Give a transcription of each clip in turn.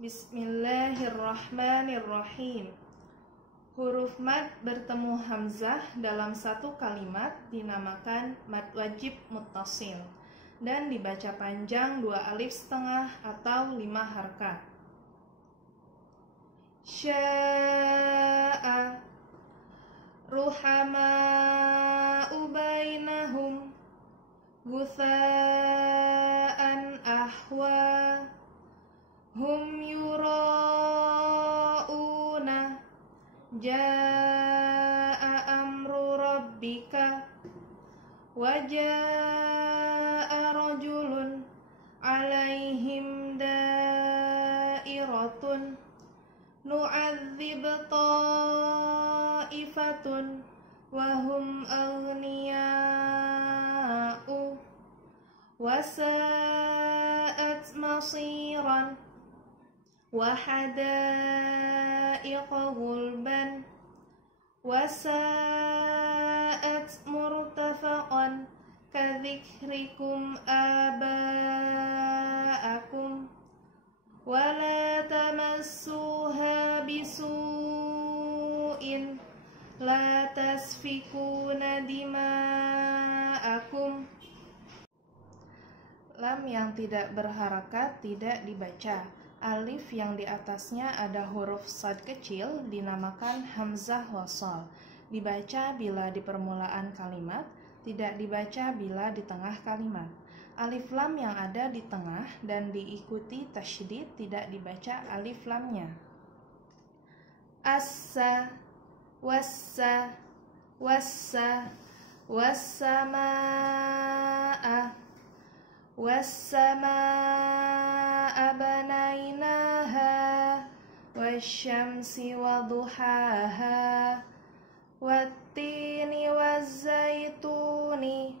Bismillahirrahmanirrahim. Huruf mad bertemu hamzah dalam satu kalimat dinamakan mad wajib muttasil dan dibaca panjang 2 alif setengah atau 5 harkat. Sya'a ruhama'u bainahum gutha'an ahwa hum yura'una ja'a amru rabbika waja'a rajulun alaihim da'iratun nu'adzib ta'ifatun wahum aghniya'u wasa'at masiran wahadaiqa gulban wasa'at murtafaqan kadzikrikum aba'akum wala tamassuha bisu'in la tasfikuna dima'akum. Lam yang tidak berharakat tidak dibaca. Alif yang di atasnya ada huruf shad kecil dinamakan hamzah wasal. Dibaca bila di permulaan kalimat, tidak dibaca bila di tengah kalimat. Alif lam yang ada di tengah dan diikuti tasydid tidak dibaca alif lamnya. Assa, wassa, wassa, wassama'a, wassama'a banainaha, wasyamsi waduhaha, wattini wazzaituni,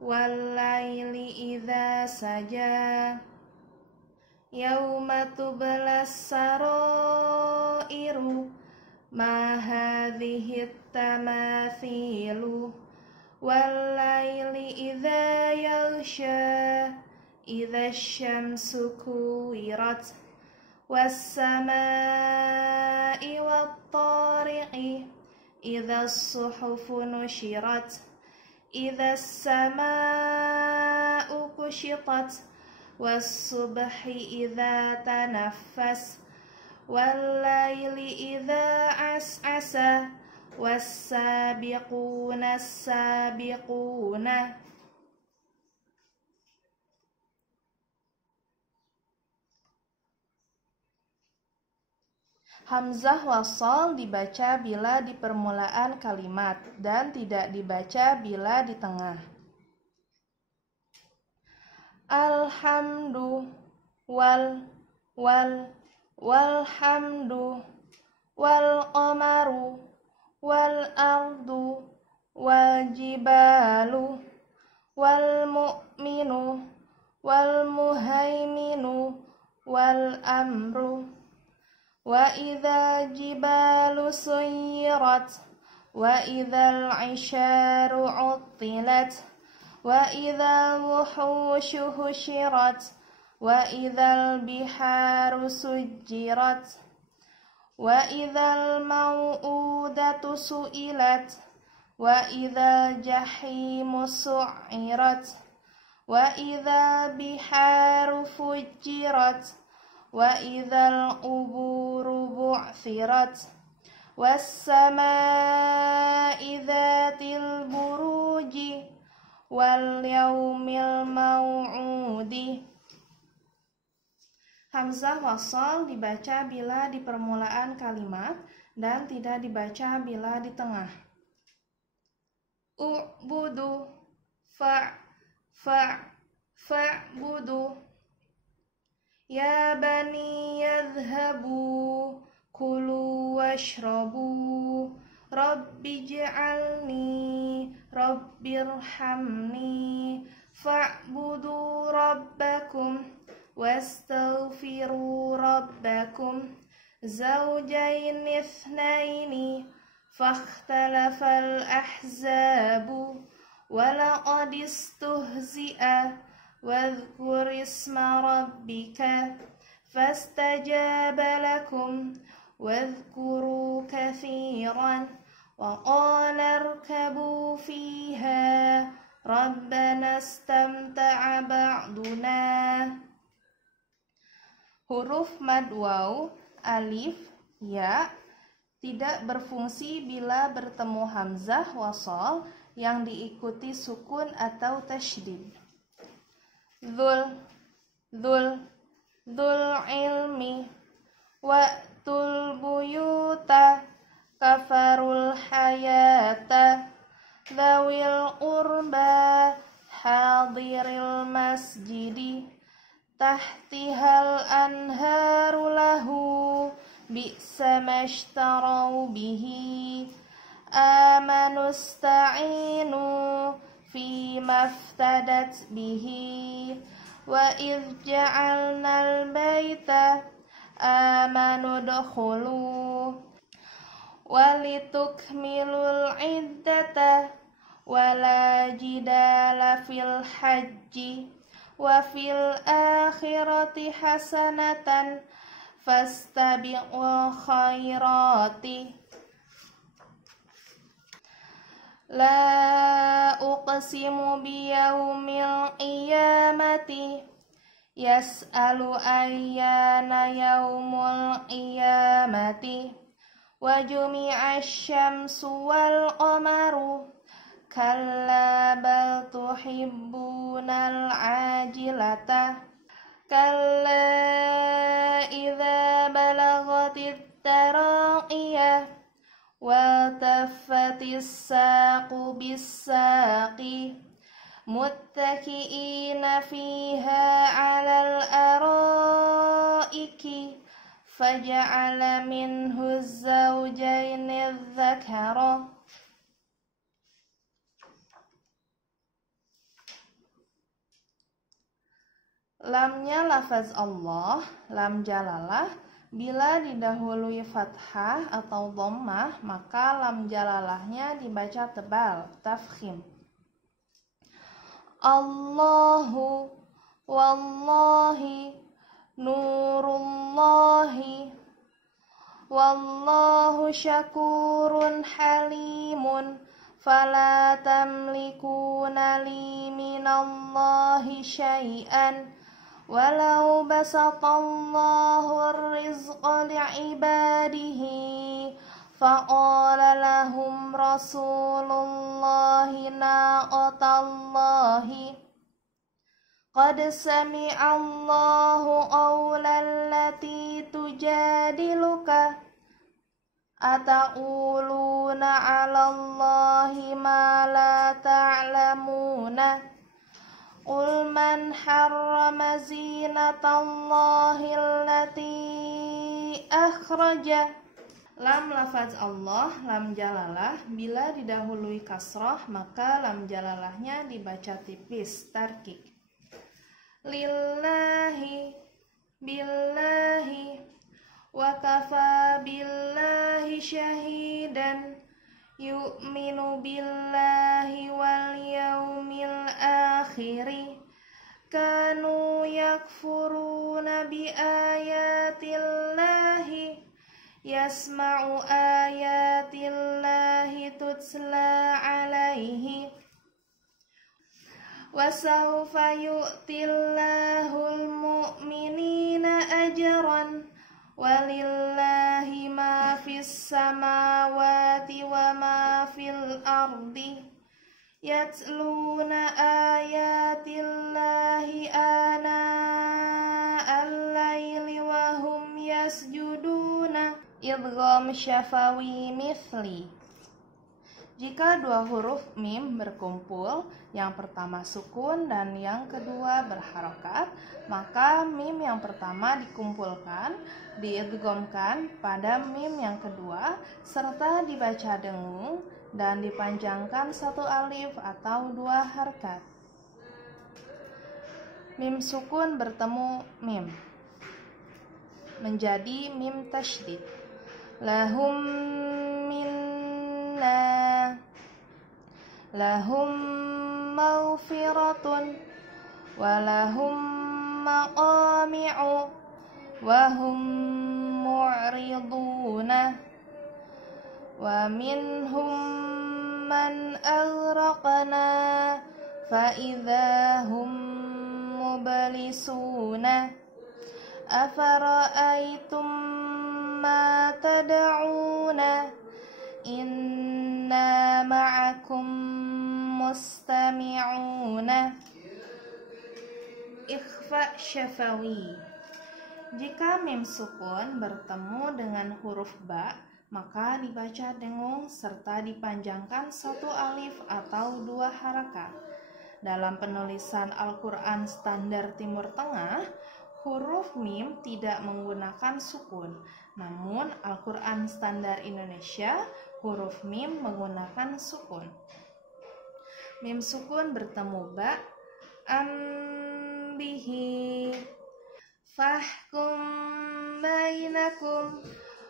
wallaili idza saja, yauma tublas sarairu, ma hadhihi tamathilu, wallaili idza yaghsha, idza syamsu kuwirat, wassamai wattariqi, idza as-suhufu nushirat, idza as-sama'u kushitat, was-subhi idza tanaffas, wallaili idza as'asa, was-sabiquna as-sabiquna. Hamzah wasal dibaca bila di permulaan kalimat dan tidak dibaca bila di tengah. Alhamdu, walhamdu, wal qamaru, wal ardu, wal jibalu, wal mu'minu, wal muhaiminu, wal amru. Wa idza jibalu suyirat, wa idzal isharu uttilat, wa idzal wuhushu husyirat, wa idzal biharu sujjirat, wa idzal mau'udatu su'ilat, wa idzal jahimu su'irat, wa idzal biharu fujjirat, wa idzal quburu bu'thirat, was-samaa'i dzatil buruji, wal yaumil mau'udi. Hamzah wasal dibaca bila di permulaan kalimat dan tidak dibaca bila di tengah. U'budu, fa'budu. Ya bani yadhhabu kulu washrabu, rabbi ij'alni, rabbirhamni, fa'budu rabbakum, wastaghfiru rabbakum, zawjaini ithnaini, fakhtalafal ahzabu, walaqad istuhzi'a wadhkur isma rabbika فاستجاب لكم واذكروا كثيرا وقال اركبوا فيها ربنا استمتع بعضنا. Huruf mad waw, alif, ya tidak berfungsi bila bertemu hamzah wasol yang diikuti sukun atau tasydid. Dzul, dzul ilmi, wa'tul buyuta, kafarul hayata, dzawil qurba, hadiril masjidi, tahtihal anharu lahu, bi'sa mashtarau bihi, amanu sta'inu fi maftadat bihi, wa idh ja'alnal baita amanu dukhulu, walitukmilul iddata, wala jidala fil hajji, wa fil akhirati hasanatan fastabiqul khairati. La uqsimu biyaumil qiyamati, yas'alu ayyana yaumul qiyamati, wa jumi'asy syamsu wal qamaru, kalla bal tuhibbunal ajilata, kalla idza balagatit taraqiyah, wa taffatis saqu bis-saqi, muttaki'ina fiha 'alal araiki, faja'ala minhu az-zawjaini adh-dhakara. Lamnya lafaz Allah, lam jalalah, bila didahului fathah atau dhammah, maka lam jalalahnya dibaca tebal, tafkhim. Allahu, wallahi, nurullahi, wallahu syakurun halimun, fala tamlikuna li minallahi syai'an, walau basatallahu rizqa li'ibadihi, faqala lahum rasulullahi naqatallahi, qad sami'allahu qawlan lati tujadiluka, ataquluna 'alallahi ma la ta'lamuna, qul man harrama zinatallahi allati akhraja. Lam lafaz Allah, lam jalalah, bila didahului kasrah maka lam jalalahnya dibaca tipis, tarkik. Lillahi, billahi, wa kafa billahi syahidan, yu'minu billahi wal yaumil akhiri, kanu yakfuruna bi ayatillahi, yasma'u ayatillahi tutsla alaihi, wa sawfa yu'tillahul mu'minina ajran, walillahi ma fis samawati wa ma fil ardi, yatluna ayatillahi ana al-laili wa hum yasjuduna, idgham syafawi mithli. Jika dua huruf mim berkumpul, yang pertama sukun dan yang kedua berharokat, maka mim yang pertama dikumpulkan, diidghamkan pada mim yang kedua, serta dibaca dengung dan dipanjangkan satu alif atau dua harkat. Mim sukun bertemu mim menjadi mim tasydid. Lahum minna, lahum maghfiratun, walahum maqami'u, وهم معرضون ومنهم من أغرقنا فإذا هم مبلسون أفرأيتم ما تدعون إنا معكم مستمعون. Ikhfa syafawi. Jika mim sukun bertemu dengan huruf ba, maka dibaca dengung serta dipanjangkan satu alif atau dua harakat. Dalam penulisan Al-Quran standar Timur Tengah, huruf mim tidak menggunakan sukun. Namun Al-Quran standar Indonesia, huruf mim menggunakan sukun. Mim sukun bertemu ba, bihi fahkum bainakum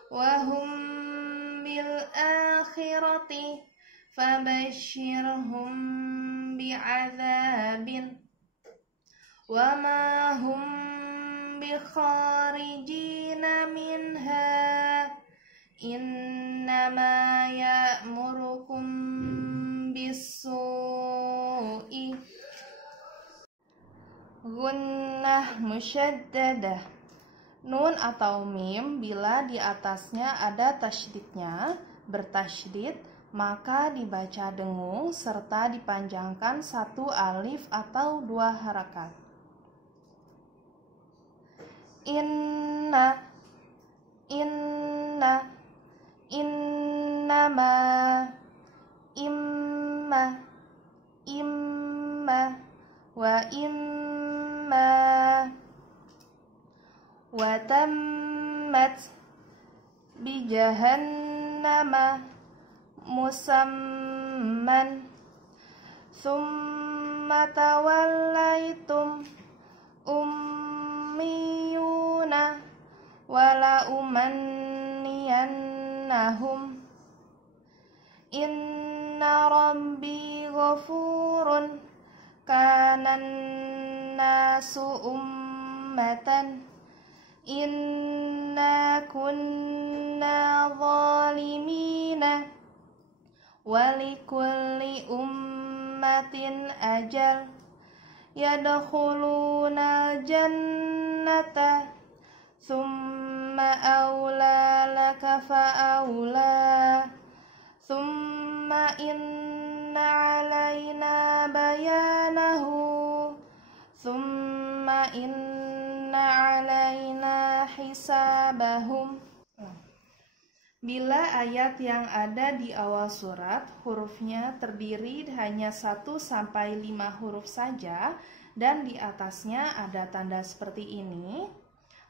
wahum bil akhirati fabashirhum bi'adzabin wama hum bikharijina minha innama ya'murukum bis-su'i. Gunnah musyaddadah. Nun atau mim bila di atasnya ada tasydidnya bertasydid, maka dibaca dengung serta dipanjangkan satu alif atau dua harakat. Inna, inna, innama, imma, imma, wa imma, wa tammat bi jahannama musamman summa tawallaitum ummiyuna wala umanniyannahum inna rabbi ghafurun kanan nasu ummatan inna kunna zalimina walikulli ummatin ajal yadkhuluna jannata thumma awla laka fa'awla thumma inna alaina bayanahu thumma inna alaina hisabahum. Bila ayat yang ada di awal surat hurufnya terdiri hanya 1 sampai 5 huruf saja dan di atasnya ada tanda seperti ini,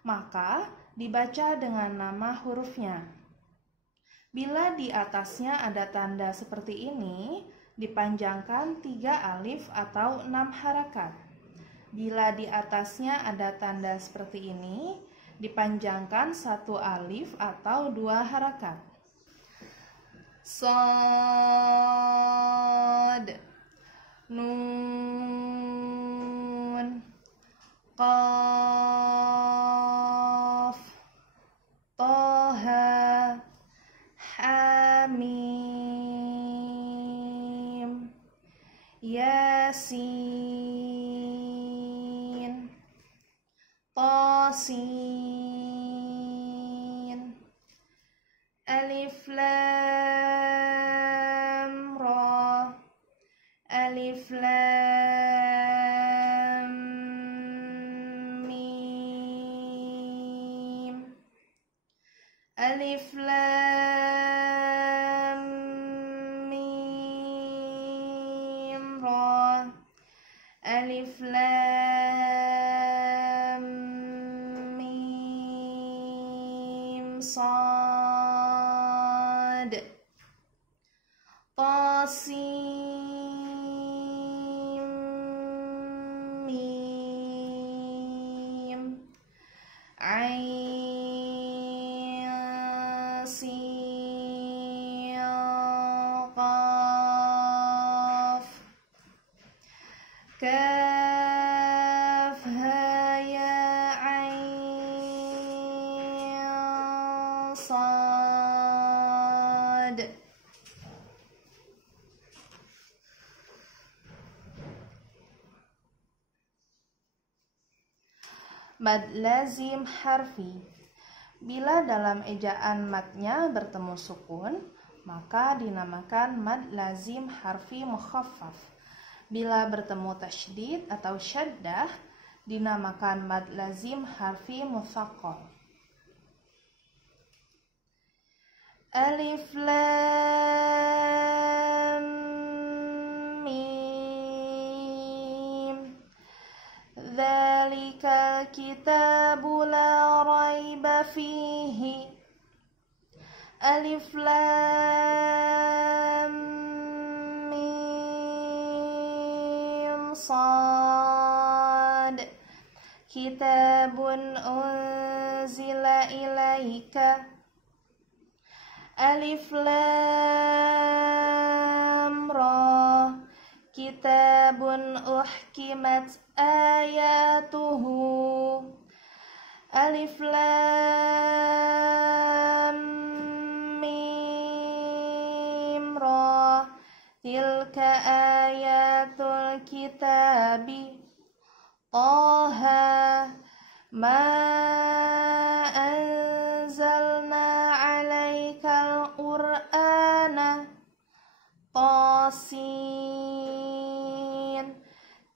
maka dibaca dengan nama hurufnya. Bila di atasnya ada tanda seperti ini, dipanjangkan 3 alif atau 6 harakat. Bila di atasnya ada tanda seperti ini, dipanjangkan 1 alif atau 2 harakat. Shad, nun, qaf, toha, hamim, yasin, tasin, alif lam ra, alif lam mim, alif lam mim ra, alif lam mim sad, tasim mim, ain sin qaf, kaf ha ya ain sad. Mad lazim harfi. Bila dalam ejaan madnya bertemu sukun, maka dinamakan mad lazim harfi mukhaffaf. Bila bertemu tasydid atau syaddah, dinamakan mad lazim harfi mutsaqqal. Alif lam mim. Dzalikal kitabu la raiba fihi. Alif lam mim sad. Kitabun unzila ilaika. Alif lam ra. Kitabun uhkimat ayatuhu. Alif lam mim ra. Tilka ayatul kitabi. Taha ma anzalna alaikal qur'ana. Tasin.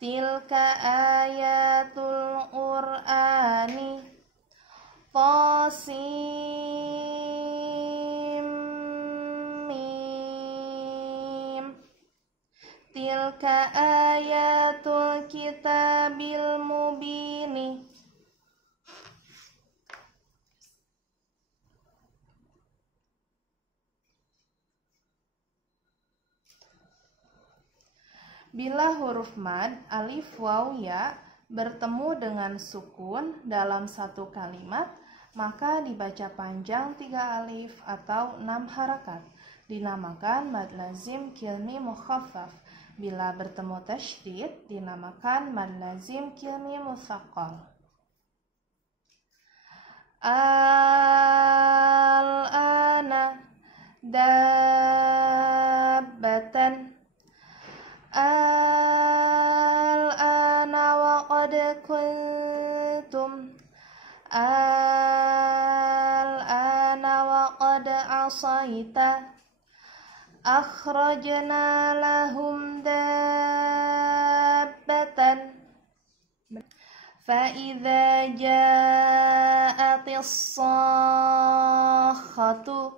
Tilka ayatul qur'ani. Tasim mim. Tilka ayatul kitabil mubini. Bila huruf mad, alif, waw, ya bertemu dengan sukun dalam satu kalimat, maka dibaca panjang 3 alif atau 6 harakat. Dinamakan mad lazim kilmi mukhaffaf. Bila bertemu tasydid, dinamakan mad lazim kilmi mutsaqqal. Al-ana dabbatan. Al-ana wa qad kuntum. Al-ana wa qad asaita. Akhrajna lahum dabbatan. Fa'idha ja'atis sakhatu.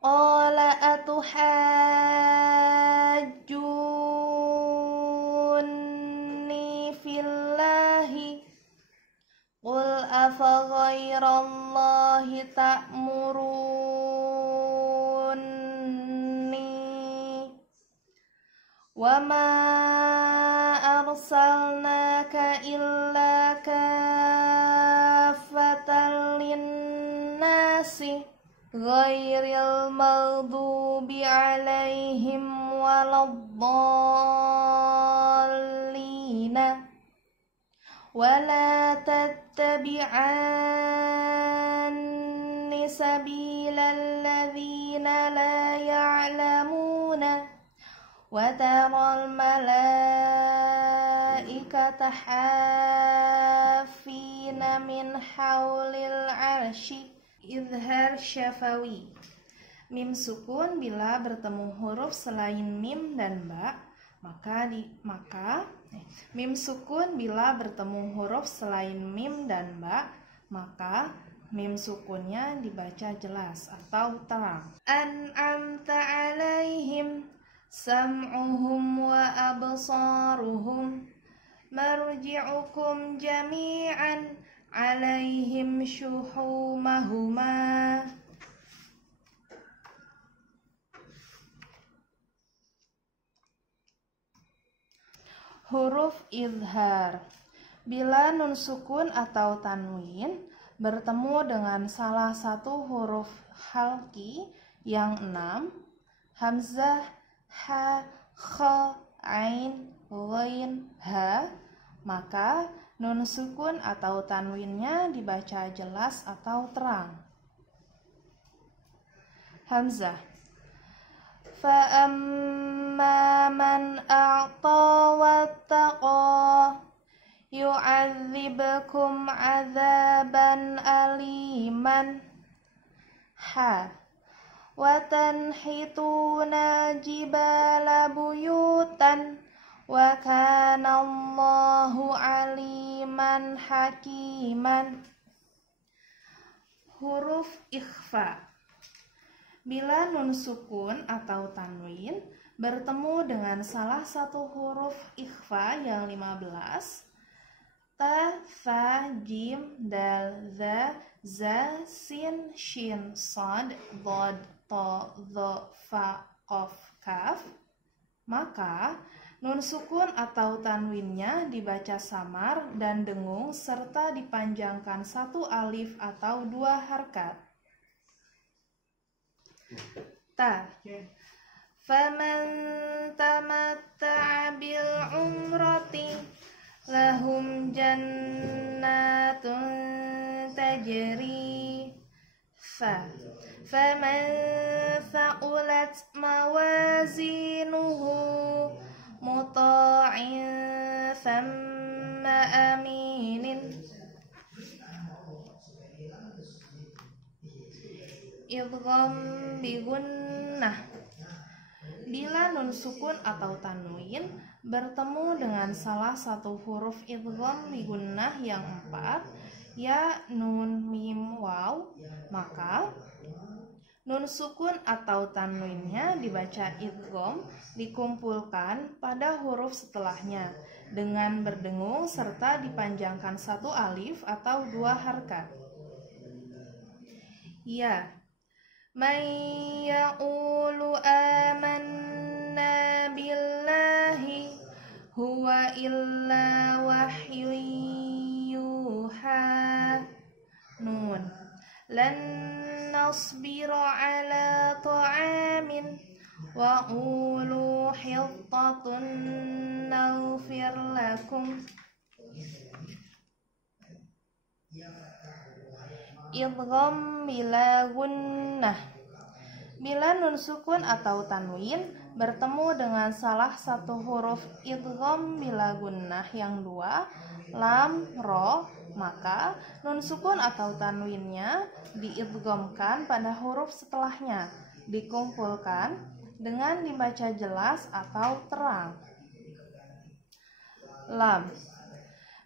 Qala atuhajjunni fillahi. Qul afa ghairallahi ta'murunni. Wa ma arsalnaka illa kaffatan linnasi ghairil maghdubi alaihim waladdallina. Wala tattabi'anni sabilal ladzina la ya'lamuna. Wa taral malaikata hafina min haulil arsy. Izhar syafawi. Mim sukun bila bertemu huruf selain mim dan ba, mim sukun bila bertemu huruf selain mim dan ba, maka mim sukunnya dibaca jelas atau terang. An'amta alaihim sam'uhum wa absaruhum. Marji'ukum jami'an alaihim syuhumahuma. Huruf izhar. Bila nun sukun atau tanwin bertemu dengan salah satu huruf halki yang 6, hamzah, ha, kha, ain, ghain, ha, maka nun sukun atau tanwinnya dibaca jelas atau terang. Hamzah. Fa'amma man a'ta wattaqa yu'adzibkum 'adzaban aliman. Ha. Wa tanhituna jibala buyutan wa kana Allahu aliman hakiman. Huruf ikhfa. Bila nun sukun atau tanwin bertemu dengan salah satu huruf ikhfa yang 15, ta, tha, jim, dal, za, za, sin, shin, sad, dhad, ta, dha, fa, qaf, kaf, maka nun sukun atau tanwinnya dibaca samar dan dengung serta dipanjangkan satu alif atau dua harkat. Ta. Faman tamatta'a bil umrati lahum jannatun tajri. Fa. Faman tha'ulat mawazinuhu muta'in thamma aminin. Idgham bi gunnah. Bila nun sukun atau tanwin bertemu dengan salah satu huruf idgham bi gunnah yang 4, ya, nun, mim, waw, maka nun sukun atau tanwinnya dibaca idgham dikumpulkan pada huruf setelahnya dengan berdengung serta dipanjangkan satu alif atau dua harkat. Ya. Man yaqulu amanna billahi huwa illa wahyun yuha. Nun. Lan nasbira ala ta'amin wa qulu hittatun naghfir lakum. Idgham bila gunnah. Bila nun sukun atau tanwin bertemu dengan salah satu huruf idgham bila gunnah yang 2, lam, ro, maka nun sukun atau tanwinnya diidghamkan pada huruf setelahnya, dikumpulkan dengan dibaca jelas atau terang. Lam.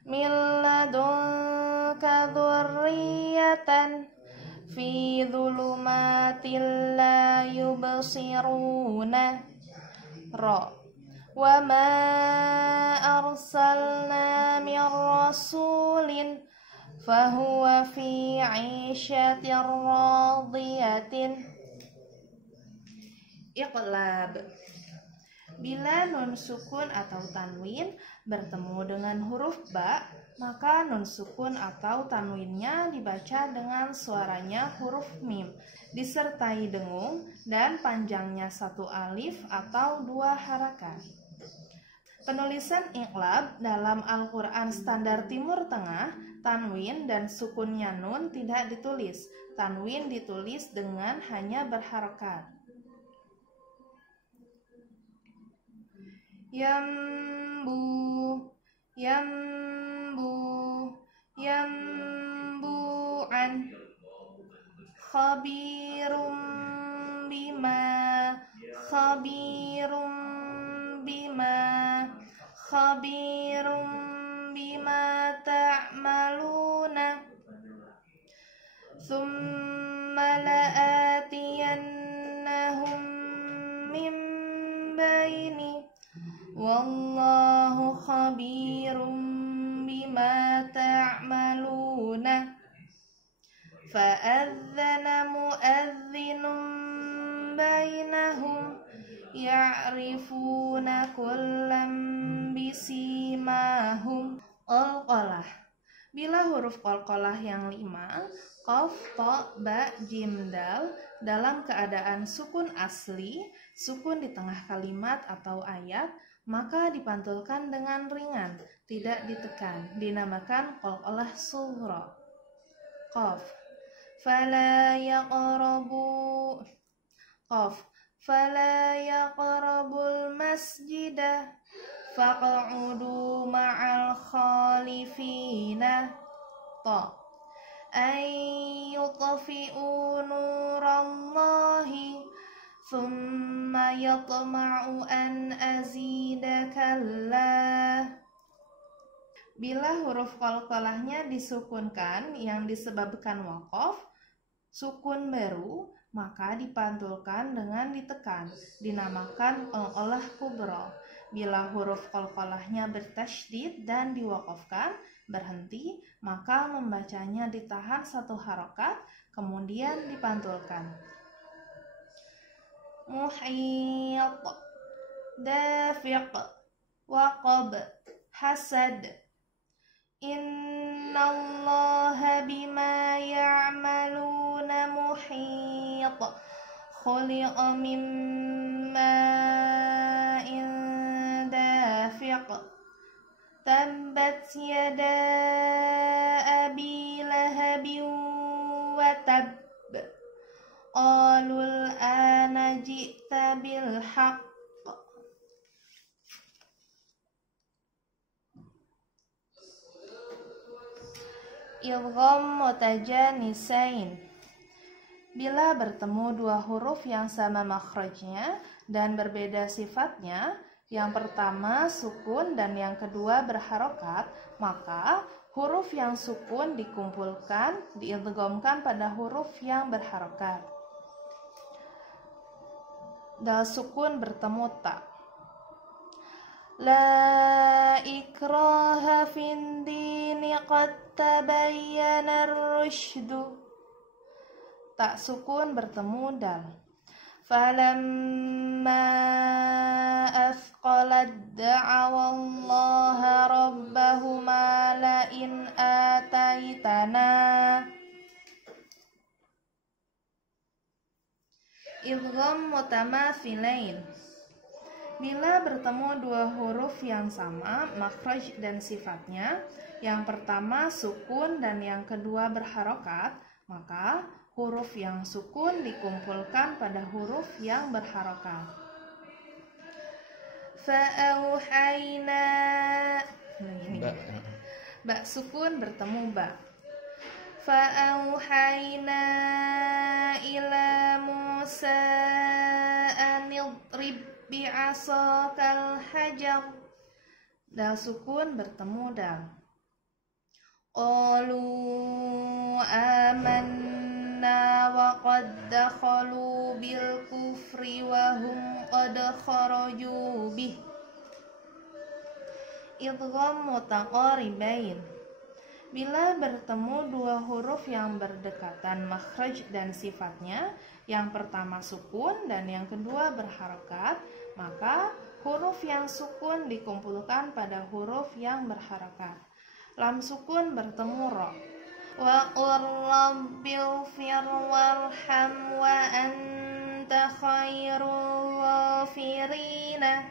Min ladunka dzurriyyatan fi dhulumatil la yubsiruna. Ra. Wa ma arsalna min rasulin fahuwa fi 'ishatin radiyatin. Iqlab. Bila nun sukun atau tanwin bertemu dengan huruf ba, maka nun sukun atau tanwinnya dibaca dengan suaranya huruf mim, disertai dengung dan panjangnya satu alif atau dua harakat. Penulisan iqlab dalam Al-Quran Standar Timur Tengah, tanwin dan sukunnya nun tidak ditulis. Tanwin ditulis dengan hanya berharakat. Yambu, yambu, yambu'an. Khabirum bima, khabirum bima, khabirum bima ta'maluna. Thumma la'atiyannahum min baini wallahu khabirum bima ta'maluna. Fa'adzana mu'adzinun bainahum ya'rifuna kullam bisimahum. Qalqalah. Bila huruf qalqalah yang 5, qaf, ta, ba, jim, dal dalam keadaan sukun asli, sukun di tengah kalimat atau ayat, maka dipantulkan dengan ringan, tidak ditekan, dinamakan qalqalah sughra. Qaf. Fala yaqrabu. Qaf. Fala yaqrabul masjidah faq'udu ma'al khalifina. Ta. Ay yutfi'u nurallahi thumma yatma'u an azida kalla. Bila huruf qalqalahnya disukunkan yang disebabkan waqaf, sukun baru, maka dipantulkan dengan ditekan, dinamakan qalqalah kubra. Bila huruf qalqalahnya bertasydid dan diwaqafkan, berhenti, maka membacanya ditahan satu harokat, kemudian dipantulkan. Muhit, dafiq, waqab, hasad. Innallaha bima ya'maluna muhit. Khuliqa min ma'in dafiq. Tabbat yada abi lahabin wa tabb. Qalul ana ji'ta bil haqq. Idgham mutajanisain. Bila bertemu dua huruf yang sama makhrajnya dan berbeda sifatnya, yang pertama sukun dan yang kedua berharokat, maka huruf yang sukun dikumpulkan, diidghamkan pada huruf yang berharokat. Dal sukun bertemu ta. La ikraha fin dini qad tabayyana ar-rusydu. Tak sukun bertemu dal. Falamma athqalat da'awallaha rabbahuma la in ataitana. Idgham mutamathilain. Bila bertemu dua huruf yang sama, makhraj dan sifatnya, yang pertama sukun dan yang kedua berharokat, maka huruf yang sukun dikumpulkan pada huruf yang berharokat. Fa'auhayna. Ba sukun bertemu ba. Fa'auhayna ila Musa anidrib bi'asakal hajar. Dal sukun bertemu dal. Qalu amanna wa qad dakhalu bil kufri wa hum qad kharaju bih. Idgham mutaqaribain. Bila bertemu dua huruf yang berdekatan makhraj dan sifatnya, yang pertama sukun dan yang kedua berharokat, maka huruf yang sukun dikumpulkan pada huruf yang berharokat. Lam sukun bertemu ro. Wa qur rabbighfir warham wa anta khairul ghafirina.